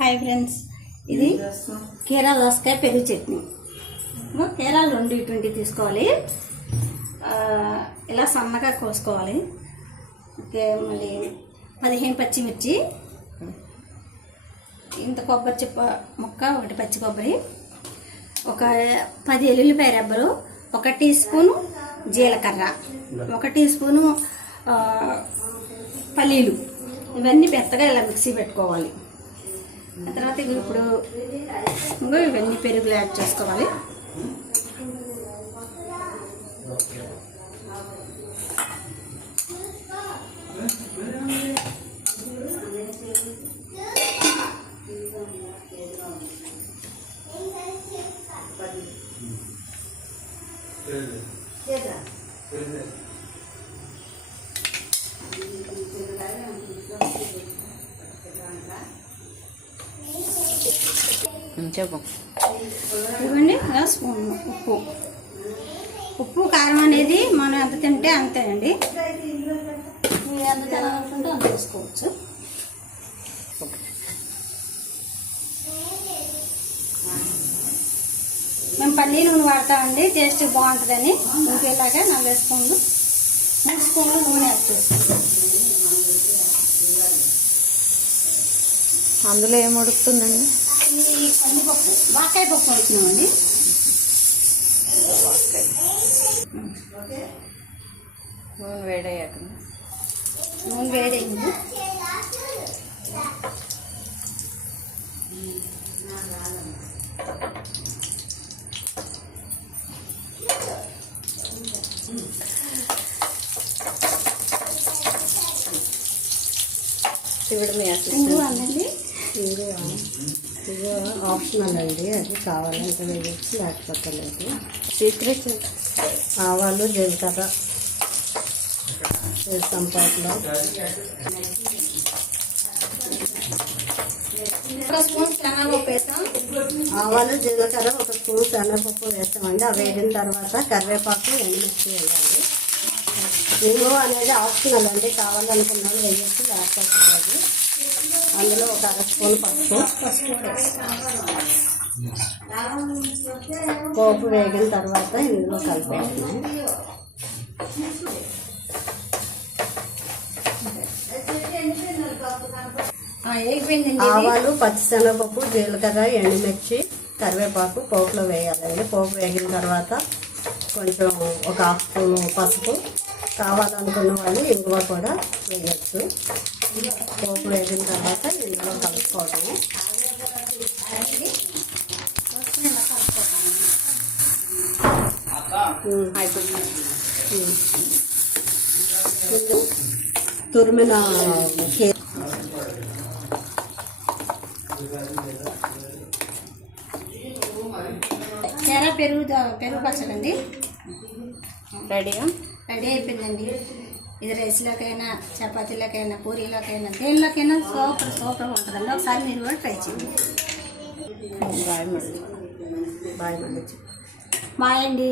Hi friends. ఇది కేరళ దోసకాయ పెరుగు చట్నీ. కేరళ రెండు ఇటువంటి తీసుకోవాలి. ఇలా సన్నగా కోసుకోవాలి. ఓకే మళ్ళీ పదిహేను పచ్చిమిర్చి ఇంత కొబ్బరి చిప్ప ముక్క ఒకటి పచ్చి కొబ్బరి ఒక పది ఎల్లుల్లిపాయ రబ్బరు ఒక టీ స్పూను జీలకర్ర ఒక టీ స్పూను పల్లీలు. ఇవన్నీ మెత్తగా ఇలా మిక్సీ పెట్టుకోవాలి. ఆ తర్వాత ఇవి ఇప్పుడు ఇంకో ఇవన్నీ పెరుగులు యాడ్ చేసుకోవాలి. చెప్పు ఇవ్వండి ఇలా స్పూన్ ఉప్పు. ఉప్పు కారం అనేది మనం ఎంత తింటే అంతేనండి మీరు ఎంత తినాలనుకుంటే అంత వేసుకోవచ్చు మేము పల్లి నూనె వాడతామండి టేస్ట్ బాగుంటుందని. ఇంకేలాగా నలభై స్పూన్లు. మూడు స్పూన్లు నూనె యాడ్ చేసుకోండి అందులో ఏం ఉడుకుతుందండి? ఈ కందిపప్పు బాకాయ పప్పు వేస్తున్నామండి. నూనె వేడయ్యాక. నూనె వేడైంది. శివుడు మీ ఇంగు అందండి ఇది ఆప్షనల్ అండి. అది కావాలంటే వేయచ్చు లేకపోతే లేదు. సీక్రెట్ ఆవాలు జీలకర్ర వేస్తాం పాటలో. ఒక స్పూన్ శనగపప్పు వేసాం ఆవాలు జీలకర్ర ఒక స్పూన్ శనగపప్పు వేస్తామండి. అవి వేగిన తర్వాత కరివేపాకు ఎండుమిర్చి వేయాలి ఇంగు అనేది ఆప్షనల్ అండి. కావాలనుకున్న వాళ్ళు వేయచ్చు లేకపోతే అందులో ఒక అర స్పూన్ పసుపు. పోపు వేగిన తర్వాత ఇందులో కలిపేస్తున్నాం. ఆవాలు పచ్చిశనగపప్పు జీలకర్ర ఎండుమిర్చి కరివేపాకు పోపులో వేయాలండి. పోపు వేగిన తర్వాత కొంచెం ఒక హాఫ్ స్పూన్ పసుపు. కావాలనుకున్న వాళ్ళు ఇంగువ కూడా వేయచ్చు. పోపు వేగిన తర్వాత ఇందులో కలుపుకోవటము. ఇందులో తురిమిన కే- కేర పెరుగు పెరుగు పచ్చడి అండి రెడీగా రెడీ అయిపోయిందండి. ఇది రైస్లోకైనా చపాతీలోకైనా పూరీలోకైనా దేనిలోకైనా సూపర్ సూపర్ ఉంటుందండి. ఒకసారి మీరు కూడా ట్రై చేయండి. బాయ్ బాయ్ అండి.